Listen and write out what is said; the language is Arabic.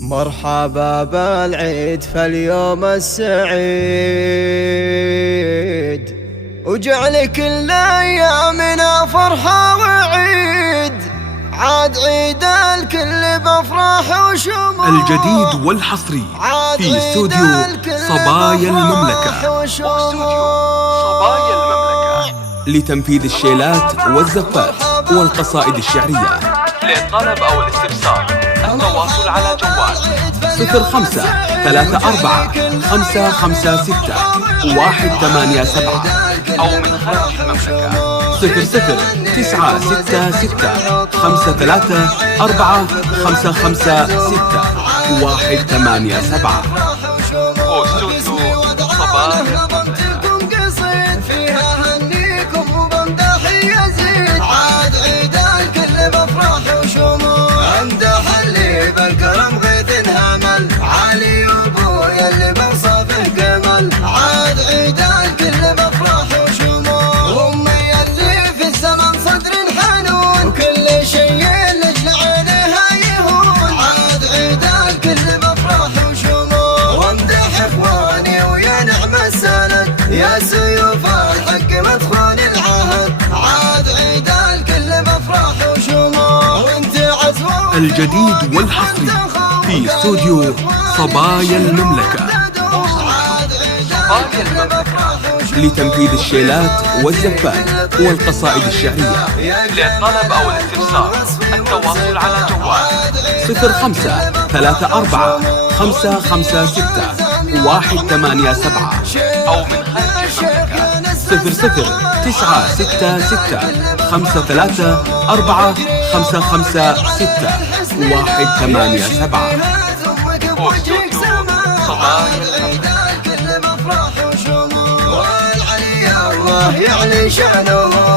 مرحبا بالعيد فاليوم السعيد، وجعل كل ايامنا فرحة وعيد، عاد عيد الكل بافراح وشموع. الجديد والحصري في استوديو صبايا المملكة. لتنفيذ الشيلات والزفات والقصائد الشعرية. للطلب أو الاستفسار التواصل على جوال 05-345-556-187 أو من خارج المملكة 00-963-534-556-187. واستوديو صبايا بالكرم غيث انهمل علي وابويا اللي بوصفه جمل، عاد عيد الكل بافراح وشموع، امي اللي في الزمن صدر حنون وكل شيء لجل عينها يهون، عاد عيد الكل بافراح وشموع، وامدح اخواني ويا نعم السند يا سيوف الحق مدخول العهد، عاد عيد الكل بافراح وشموع، وانت عزوة الجديد والحصري في استوديو صبايا المملكة. لتنفيذ الشيلات والزفات والقصائد الشعرية. للطلب أو الاستفسار التواصل على جوال 05-345-556-187 أو من خارج المملكة 00-963-534-556-187. واستوديو صبايا الله يعلي شانه.